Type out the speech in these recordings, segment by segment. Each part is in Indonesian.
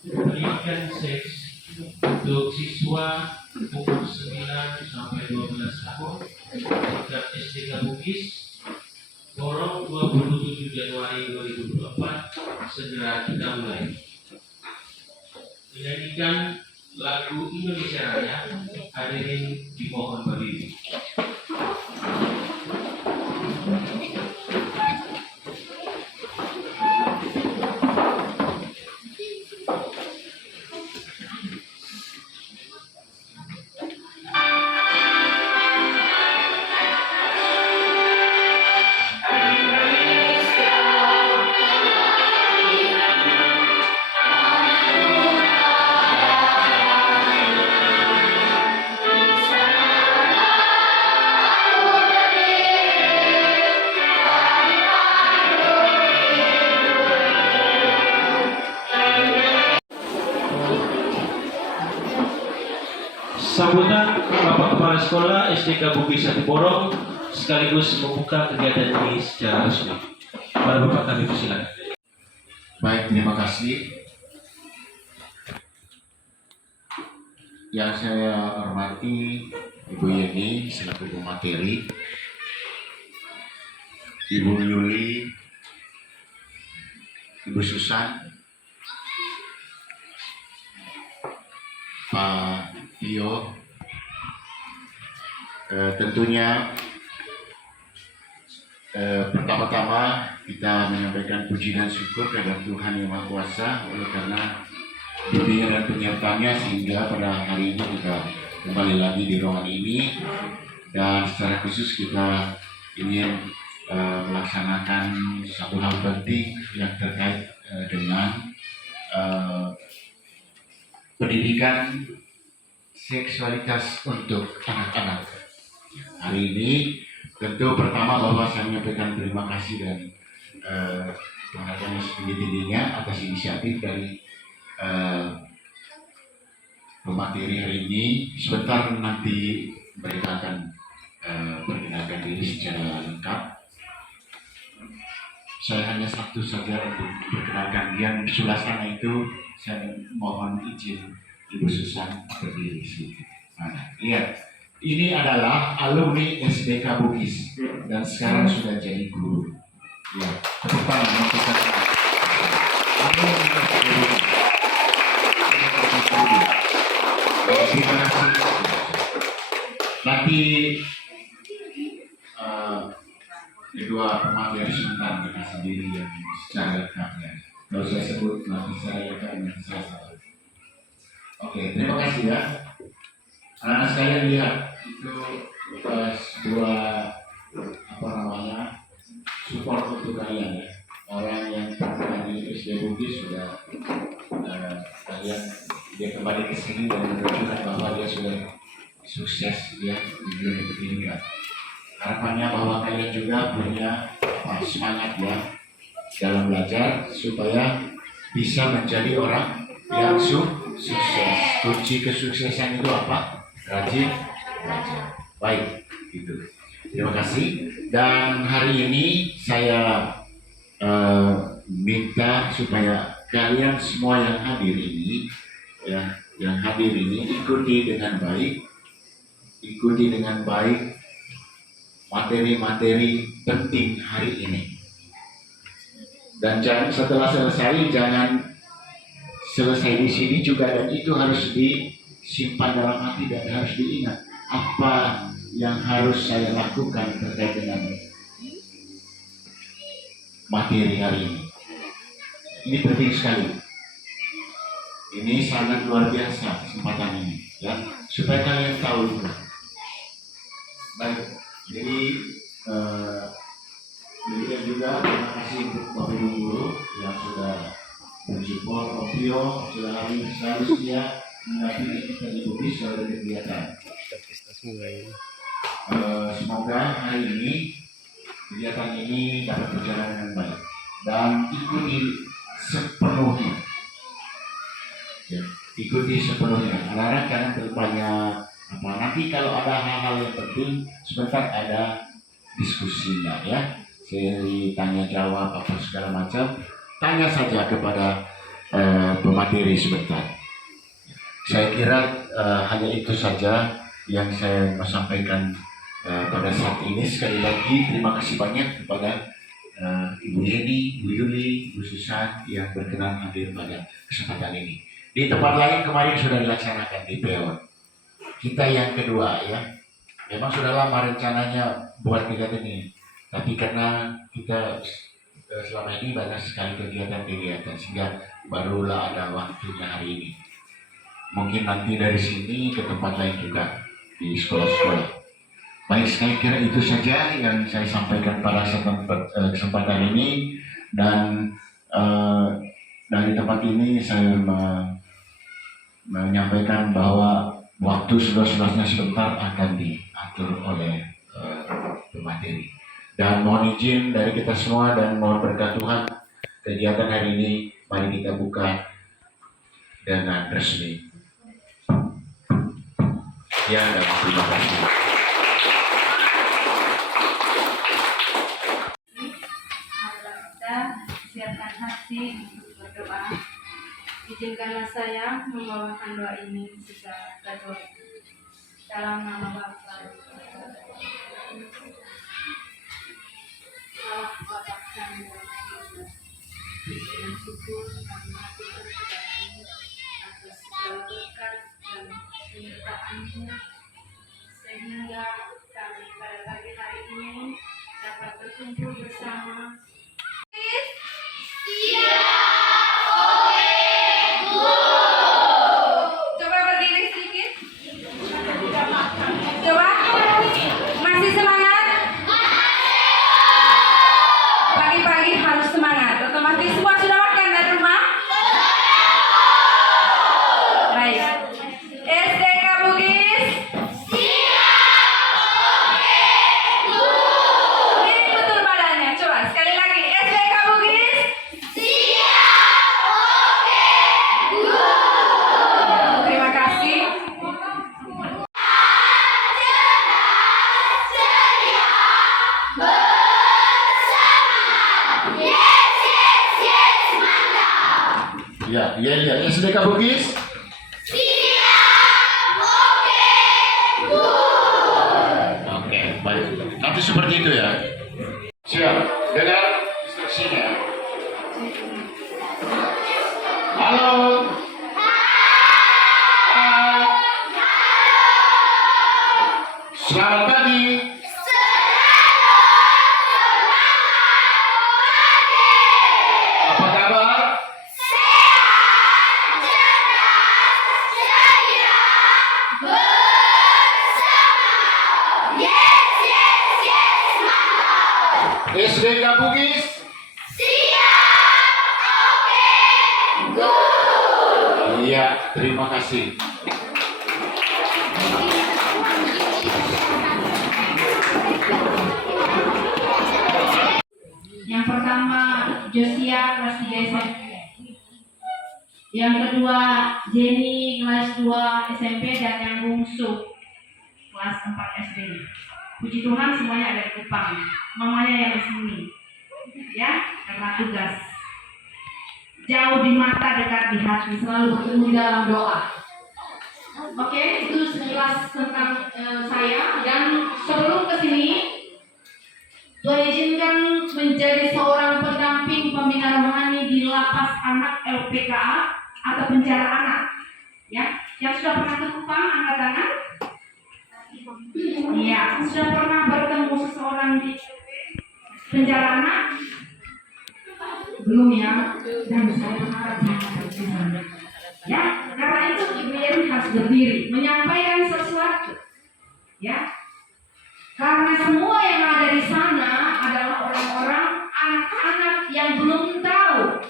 pendidikan seks untuk siswa umur 9 sampai 12 tahun tingkat SDK Bugis Porong 27 Januari 2024 segera kita mulai. Menyanyikan lagu Indonesia Raya, hadirin dimohon berdiri. Sambutan Bapak Kepala Sekolah SDK Bugis 1 Porong sekaligus membuka kegiatan ini secara resmi. Para Bapak kami persilakan. Baik, terima kasih. Yang saya hormati Ibu Yeni selaku pemateri, Ibu Yuli, Ibu Susan, Pak Tio, tentunya pertama-tama kita menyampaikan puji dan syukur kepada Tuhan Yang Maha Kuasa oleh karena bimbingan dan penyertanya sehingga pada hari ini kita kembali lagi di ruangan ini, dan secara khusus kita ingin melaksanakan satu hal penting yang terkait dengan pendidikan seksualitas untuk anak-anak. Hari ini tentu pertama bahwa saya menyampaikan terima kasih dan penghargaan setinggi-tingginya atas inisiatif dari pemateri hari ini. Sebentar nanti mereka akan perkenalkan diri secara lengkap. Saya hanya satu saja untuk perkenalkan. Yang di sebelah sana itu saya mohon izin Ibu Susan berdiri sedikit. Iya, ini adalah alumni SDK Bugis dan sekarang sudah jadi guru. Ya, tepuk tangan untuk saya. Alumni SDK Bugis. Terima kasih. Nanti kedua pemateri sebentar mereka sendiri yang secara lengkapnya. Kalau saya sebut nanti saya akan nanti saya salah. Oke, terima kasih ya. Anak-anak sekalian lihat itu sebuah support untuk kalian ya. Orang yang pernah di SD Bugis sudah kalian dia kembali ke sini dan menunjukkan bahwa dia sudah sukses ya di dunia pendidikan. Harapannya bahwa kalian juga punya semangat ya dalam belajar supaya bisa menjadi orang yang sukses. Kunci kesuksesan itu apa? Rajin belajar. Baik, gitu. Terima kasih. Dan hari ini saya minta supaya kalian semua yang hadir ini, ya, ikuti dengan baik materi-materi penting hari ini. Dan setelah selesai jangan selesai di sini juga, dan itu harus disimpan dalam hati dan harus diingat apa yang harus saya lakukan terkait dengan materi hari ini. Ini penting sekali. Ini sangat luar biasa kesempatan ini, ya, supaya kalian tahu itu. Baik, jadi demikian juga terima kasih untuk Bapak Ibu guru yang sudah mensupport Opio, sudah selalu setia mendampingi kita di Bugis dalam kegiatan. Semoga hari ini kegiatan ini dapat berjalan dengan baik dan ikuti sepenuhnya. Ya, ikuti sepenuhnya. Anak-anak jangan bertanya apa. Nanti kalau ada hal-hal yang penting sebentar ada diskusinya ya. Seri tanya jawab apa segala macam. Tanya saja kepada pemateri sebentar. Saya kira hanya itu saja yang saya mau sampaikan pada saat ini. Sekali lagi terima kasih banyak kepada Ibu Yeni, Ibu Yuli, Ibu Susan yang berkenan hadir pada kesempatan ini. Di tempat lain kemarin sudah dilaksanakan di Peon. Kita yang kedua ya. Memang sudah lama rencananya buat kegiatan ini, tapi karena kita selama ini banyak sekali kegiatan-kegiatan sehingga barulah ada waktunya hari ini. Mungkin nanti dari sini ke tempat lain juga di sekolah-sekolah. Baik, saya kira itu saja yang saya sampaikan pada kesempatan ini, dan dari tempat ini saya menyampaikan bahwa waktu seluas-luasnya sebentar akan diatur oleh pemateri. Dan mohon izin dari kita semua dan mohon berkat Tuhan, kegiatan hari ini mari kita buka dengan resmi. Ya, dan terima kasih. Kita siapkan hati untuk berdoa. Izinkanlah saya membawakan doa ini secara katolik. Dalam nama Bapa, Allah Bapa kami yang surga. Dengan syukur kami mengaturkan kepada-Mu atas segala berkat dan penyertaan-Mu, sehingga kami pada pagi hari ini dapat berkumpul bersama. Coba berdiri sedikit. Coba. Masih semangat? Pagi-pagi harus semangat. Otomatis semua sudah makan dari rumah? Baik. SDK Bugis. Ini betul badannya. Coba sekali lagi. SDK Bugis. Terima kasih. Ya, SDK Bugis. Oke, baik. Nanti seperti itu ya. Siap. Dengar instruksinya. Halo. Hai. Selamat pagi. Apa kabar? SDK Bugis. Iya, terima kasih. Yang pertama Josia kelas 3 SMP. Yang kedua Jenny kelas 2 SMP dan yang bungsu kelas 4 SD. Puji Tuhan semuanya ada di Kupang. Mamanya yang di sini. Ya, karena tugas. Jauh di mata, dekat di hati, selalu bertemu di dalam doa. Oke, itu sekilas tentang saya. Dan sebelum ke sini, Tuhan izinkan menjadi seorang pendamping pembina rohani di lapas anak LPKA atau penjara anak. Ya, yang sudah pernah ke Kupang angkat tangan. Iya, sudah pernah bertemu seseorang di penjara anak? Belum ya, dan saya berharap jangan terjadi. Ya, karena itu Ibu Yeni harus berdiri menyampaikan sesuatu. Ya, karena semua yang ada di sana adalah orang-orang anak-anak yang belum tahu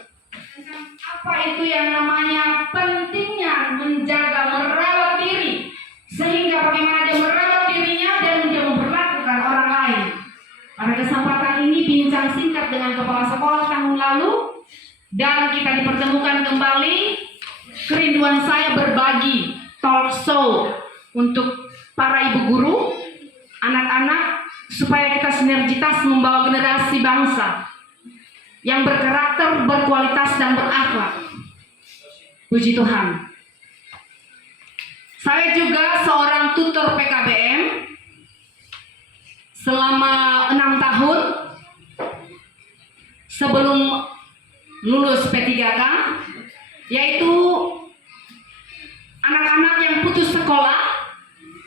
apa itu yang namanya pentingnya menjaga merawat diri, sehingga bagaimana dia merawat dirinya dan dia memperlakukan orang lain. Pada kesempatan ini bincang singkat dengan kepala sekolah tahun lalu, dan kita dipertemukan kembali. Kerinduan saya berbagi talk show untuk para ibu guru, anak-anak, supaya kita sinergitas membawa generasi bangsa yang berkarakter, berkualitas, dan berakhlak. Puji Tuhan. Saya juga seorang tutor PKBM selama 6 tahun sebelum lulus P3K, yaitu anak-anak yang putus sekolah.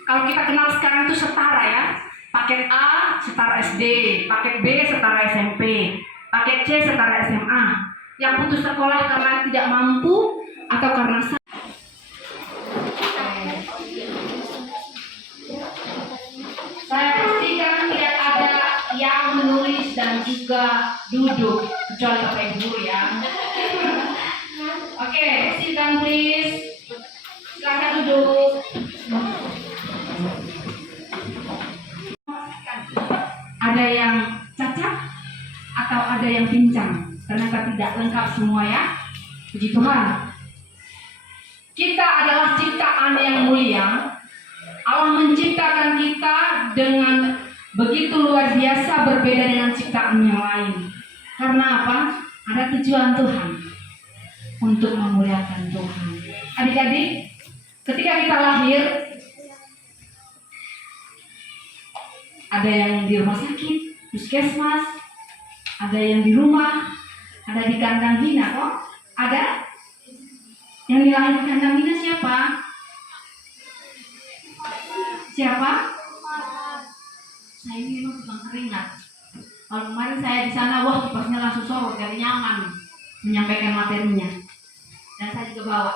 Kalau kita kenal sekarang itu setara ya, paket A setara SD, paket B setara SMP, paket C setara SMA. Yang putus sekolah karena tidak mampu atau karena saya pastikan tidak ada yang menulis dan juga duduk, kecuali Bapak Ibu guru ya. Oke, silakan please. Silakan duduk. Ada yang cacat atau ada yang pincang? Ternyata tidak lengkap semua ya. Puji Tuhan. Kita adalah ciptaan yang mulia. Allah menciptakan kita dengan begitu luar biasa, berbeda dengan ciptaan yang lain. Karena apa? Ada tujuan Tuhan untuk memuliakan Tuhan. Adik-adik, ketika kita lahir, ada yang di rumah sakit, puskesmas, ada yang di rumah, ada di kandang bina, kok? Ada? Yang dilahirkan di kandang bina siapa? Siapa? Saya ini memang tukang keringat. Kalau kemarin saya di sana, wah kipasnya langsung sorot, jadi nyaman menyampaikan materinya. Dan saya juga bawa.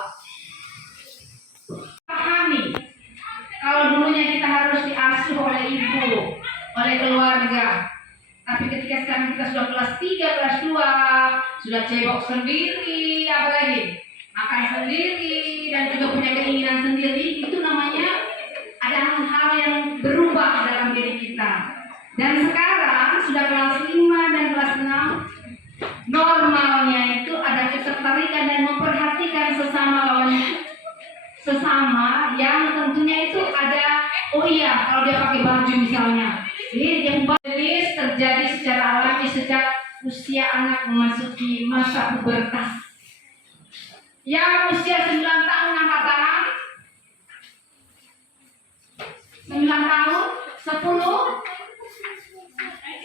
Pahami, kalau dulunya kita harus diasuh oleh ibu, oleh keluarga. Tapi ketika sekarang kita sudah kelas 3, kelas 2, sudah cebok sendiri, apalagi makan sendiri, dan juga punya keinginan sendiri, itu namanya ada hal-hal yang berubah dalam diri kita. Dan sekarang sudah kelas 5 dan kelas 6, normalnya itu ada ketertarikan dan memperhatikan sesama yang tentunya itu ada, oh iya, kalau dia pakai baju misalnya, ini dia jenis terjadi secara alami sejak usia anak memasuki masa pubertas. Yang usia 9 tahun angkat tangan. 9 tahun, 10,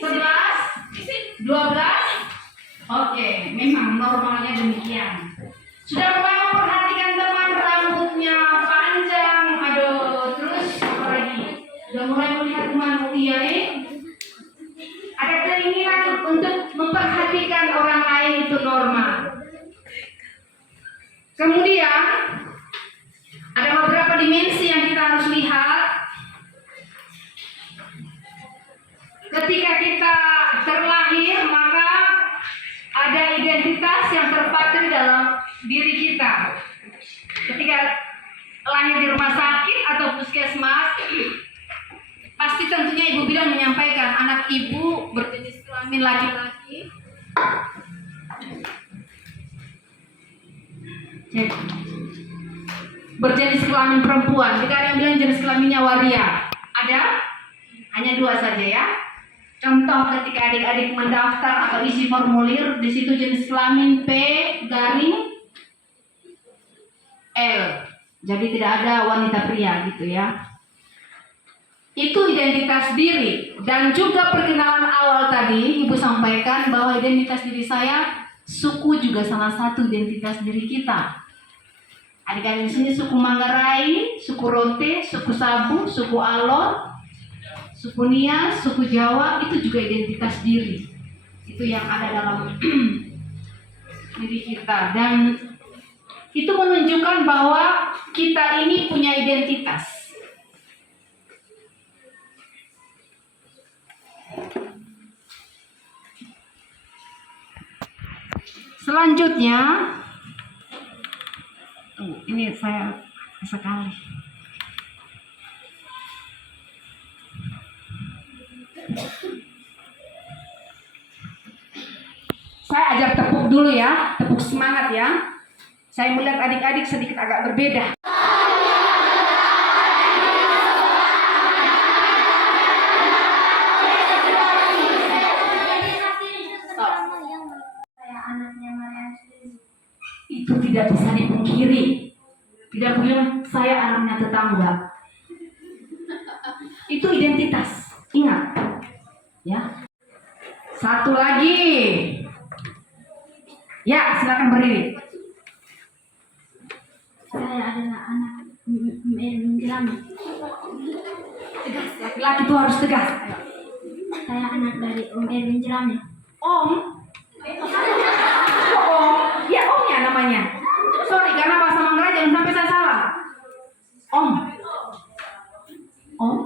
11, 12. Oke, memang normalnya demikian. Sudah mulai memperhatikan teman, rambutnya panjang, aduh, terus apa lagi? Sudah mulai melihat teman, oh iya ada keinginan untuk memperhatikan orang lain, itu normal. Kemudian ada beberapa dimensi yang kita harus lihat. Ketika kita terlahir, maka ada identitas yang terpatri dalam diri kita. Ketika lahir di rumah sakit atau puskesmas, pasti tentunya ibu bidan menyampaikan anak ibu berjenis kelamin laki-laki, berjenis kelamin perempuan. Tidak ada yang bilang jenis kelaminnya waria. Ada? Hanya 2 saja ya. Contoh ketika adik-adik mendaftar atau isi formulir, di situ jenis kelamin P-L. Jadi tidak ada wanita pria gitu ya. Itu identitas diri. Dan juga perkenalan awal tadi Ibu sampaikan bahwa identitas diri saya, suku juga salah satu identitas diri kita. Adik-adik di sini suku Manggarai, suku Rote, suku Sabu, suku Alor, suku Nias, suku Jawa, itu juga identitas diri. Itu yang ada dalam diri kita. Dan itu menunjukkan bahwa kita ini punya identitas. Selanjutnya, ini saya sekali. Saya ajak tepuk dulu ya, tepuk semangat ya. Saya melihat adik-adik sedikit agak berbeda. Itu tidak bisa dipungkiri. Tidak bilang saya anaknya tetangga. Itu identitas. Ingat. Ya. Satu lagi. Ya, silakan berdiri. Saya adalah anak menjelam. Tegas, laki-laki itu harus tegas. Saya anak dari Om Erwin Jerami. Om. Oh, om. Ya, omnya namanya. Sorry, karena bahasa Manggarai jangan sampai saya salah. Om. Om.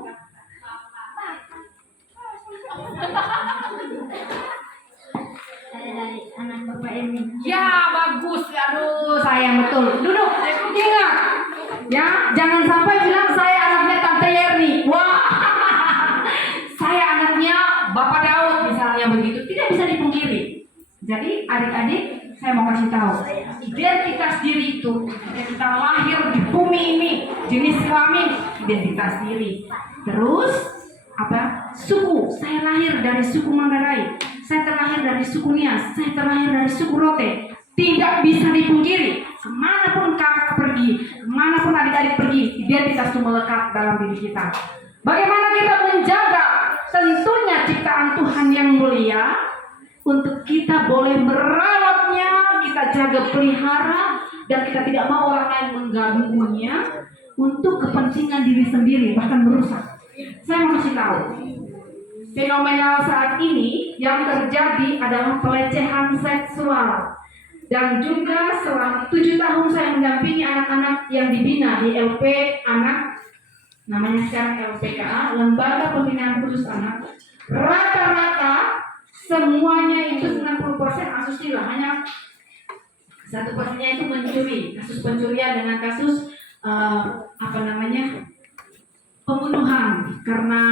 Saya dari anak Bapak Erwin. Ya, bagus. Aduh, sayang betul. Duduk. Ingat. Ya, jangan sampai bilang saya anaknya Tante Yerni. Wah. Saya anaknya Bapak Daud misalnya begitu. Tidak bisa dipungkiri. Jadi, adik-adik, saya mau kasih tahu. Identitas diri itu ketika kita lahir di bumi ini, jenis kelamin identitas diri. Terus apa? Suku. Saya lahir dari suku Manggarai. Saya terlahir dari suku Nias. Saya terlahir dari suku Rote. Tidak bisa dipungkiri. Kemanapun kakak pergi, kemanapun adik-adik pergi, identitas itu melekat dalam diri kita. Bagaimana kita menjaga tentunya ciptaan Tuhan yang mulia, untuk kita boleh merawatnya, kita jaga pelihara, dan kita tidak mau orang lain mengganggunya untuk kepentingan diri sendiri, bahkan merusak. Saya mau kasih tahu, fenomenal saat ini yang terjadi adalah pelecehan seksual. Dan juga selama 7 tahun saya mendampingi anak-anak yang dibina di LP Anak, namanya sekarang LPKA, Lembaga Pembinaan Khusus Anak. Rata-rata semuanya itu 90% asusila, hanya 1%-nya itu mencuri, kasus pencurian dengan kasus pembunuhan karena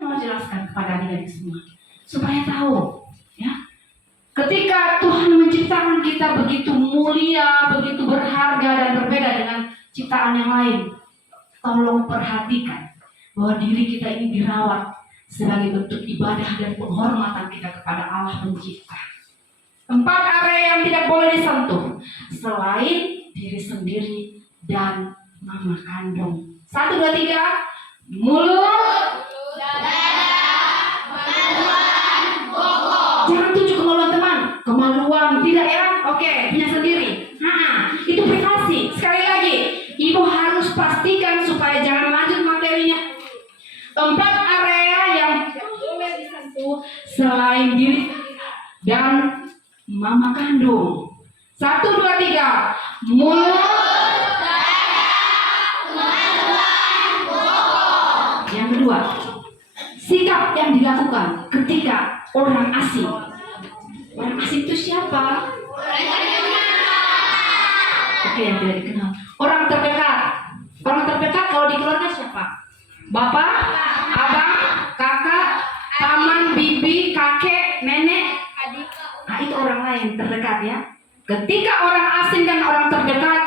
mau jelaskan kepada adik-adik semua supaya tahu, ya. Ketika Tuhan menciptakan kita begitu mulia, begitu berharga dan berbeda dengan ciptaan yang lain, tolong perhatikan bahwa diri kita ini dirawat sebagai bentuk ibadah dan penghormatan kita kepada Allah Pencipta. 4 area yang tidak boleh disentuh selain diri sendiri dan mama kandung. 1, 2, 3. Mulut, jangan tunjuk kemaluan teman, kemaluan tidak ya? Oke, punya sendiri. Nah, itu privasi. Sekali lagi, ibu harus pastikan supaya jangan lanjut materinya. 4 area yang boleh disentuh selain diri dan mama kandung. 1, 2, 3. Mulut, yang kedua, sikap yang dilakukan ketika orang asing. Orang asing itu siapa? Oke, yang tidak dikenal. Orang terdekat. Orang terdekat kalau di keluarga siapa? Bapak, abang, kakak, paman, bibi, kakek, nenek, adik. Nah, itu orang lain terdekat ya. Ketika orang asing dan orang terdekat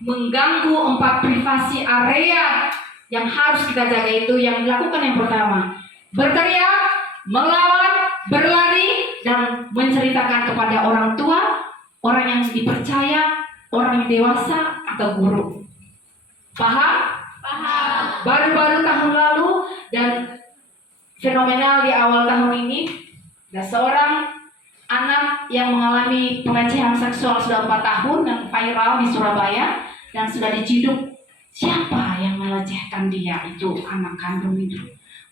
mengganggu 4 privasi area yang harus kita jaga, itu yang dilakukan yang pertama, berteriak, melawan, berlari, dan menceritakan kepada orang tua, orang yang dipercaya, orang yang dewasa, atau guru. Paham? Paham. Baru-baru tahun lalu dan fenomenal di awal tahun ini, ada seorang anak yang mengalami pelecehan seksual sudah 4 tahun dan viral di Surabaya dan sudah diciduk. Siapa yang melecehkan dia? Itu anak kandung itu.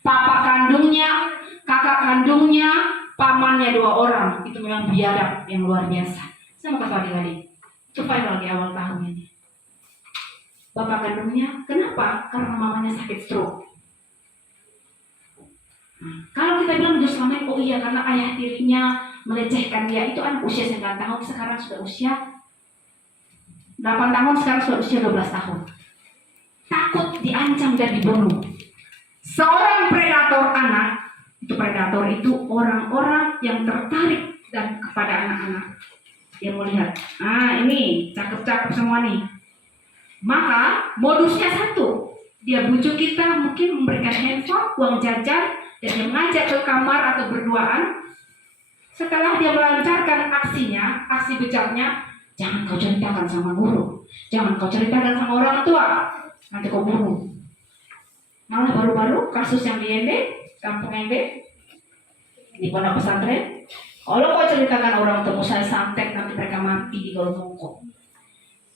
Papa kandungnya, kakak kandungnya, pamannya 2 orang. Itu memang biadab yang luar biasa. Saya mau kasih adik-adik. Itu viral di awal tahun ini. Bapak kandungnya, kenapa? Karena mamanya sakit stroke. Nah, kalau kita bilang justru selama ini, oh iya karena ayah tirinya melecehkan dia, itu anak usia 9 tahun, sekarang sudah usia 8 tahun, sekarang sudah usia 12 tahun. Takut diancam dan dibunuh. Seorang predator anak, itu predator itu orang-orang yang tertarik dan kepada anak-anak. Dia mau lihat, ini cakep-cakep semua nih. Maka modusnya satu, dia bujuk kita, mungkin memberikan handphone, uang jajan, dan dia mengajak ke kamar atau berduaan. Setelah dia melancarkan aksinya, aksi bejatnya, jangan kau ceritakan sama guru, Jangan kau ceritakan sama orang tua, nanti kau bunuh. Malah baru-baru kasus yang di ND, kampung ND, di pondok pesantren. Kalau kau ceritakan orang tua saya santet, nanti mereka mati di kolong bongkok.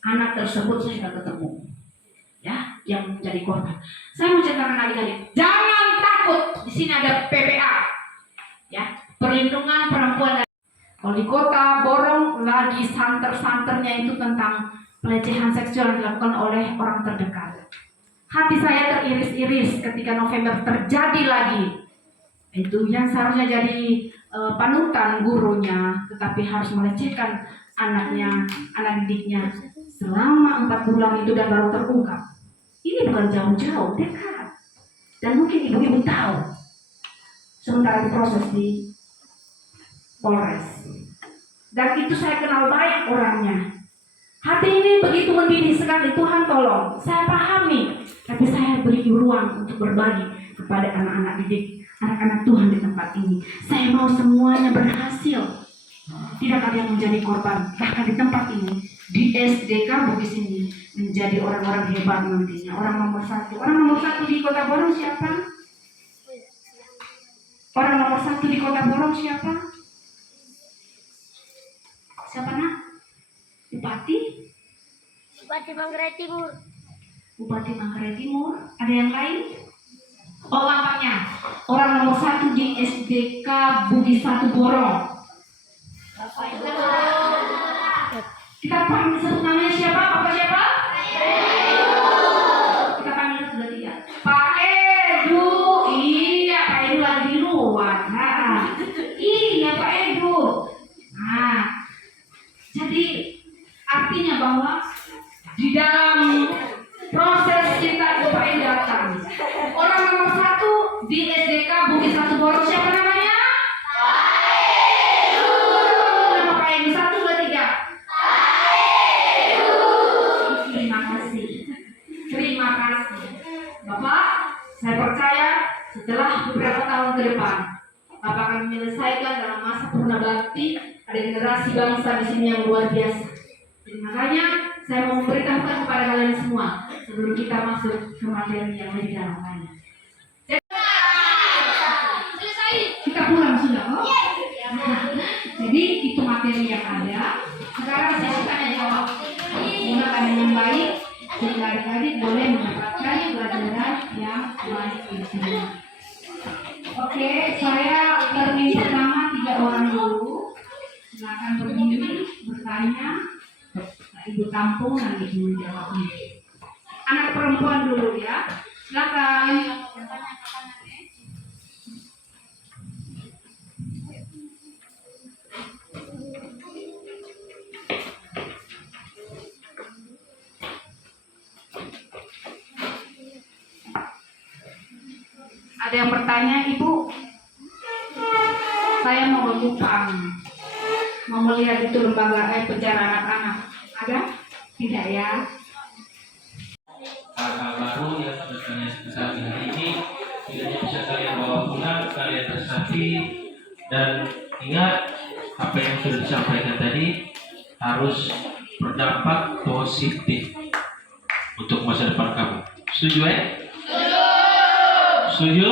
Anak tersebut saya sudah ketemu, ya, yang menjadi korban. Saya mau ceritakan lagi, jangan takut. Di sini ada PPA, ya, perlindungan perempuan. Kalau di kota Borong lagi santer-santernya itu tentang pelecehan seksual yang dilakukan oleh orang terdekat. Hati saya teriris-iris ketika November terjadi lagi. Itu yang seharusnya jadi panutan gurunya, tetapi harus melecehkan anaknya, anak didiknya selama 4 bulan itu dan baru terungkap. Ini bukan jauh-jauh, dekat. Dan mungkin ibu-ibu tahu. Sementara diproses di Polres. Dan itu saya kenal baik orangnya. Hati ini begitu mendidih sekali, Tuhan tolong. Saya pahami, tapi saya beri ruang untuk berbagi kepada anak-anak didik, anak-anak Tuhan di tempat ini. Saya mau semuanya berhasil. Tidak ada yang menjadi korban. Bahkan di tempat ini, di SDK Bugis ini, menjadi orang-orang hebat nantinya. Orang nomor 1. Orang nomor 1 di Kota Borong siapa? Orang nomor 1 di Kota Borong siapa? Siapa nak? Bupati? Bupati Manggarai Timur. Bupati Manggarai Timur. Ada yang lain? Oh, gampangnya. Orang nomor 1 di SDK Bugis 1 Borong. Kita panggil satu namanya siapa? Bapak siapa? Kita panggil sudah 3. Pak Edu. Iya, Pak Edu lagi di luar. Nah, iya Pak Edu. Nah, jadi artinya bahwa di dalam proses kita Pak Edu datang. Orang nomor 1 di SDK Bugis 1 Borong siapa namanya? Nama Pak Edu 1, 2, 3. Terima kasih. Terima kasih. Bapak, saya percaya setelah beberapa tahun ke depan, Bapak akan menyelesaikan dalam masa purna bakti. Ada generasi bangsa di sini yang luar biasa. Jadi makanya saya mau memberitahukan kepada kalian semua sebelum kita masuk ke materi yang lebih dalam lainnya. Kita pulang sudah, oh? Jadi itu materi yang ada. Sekarang saya tanya jawab. Gunakan yang baik sehingga adik-adik boleh mendapatkan pelajaran yang baik di sini. Oke, saya termin pertama 3 orang dulu. Silakan berdiri, bertanya. Ibu tampung nanti ibu jawabnya. Anak perempuan dulu ya. Silakan. Ada yang bertanya, Ibu? Saya mau ke Kupang. Mau melihat itu lembaga penjara anak-anak. Ada? Tidak ya? Hal-hal baru yang kalian saat hari ini tidak bisa kalian bawa pulang, kalian resapi, dan ingat apa yang sudah disampaikan tadi harus berdampak positif untuk masa depan kamu. Setuju ya? Setuju. Setuju?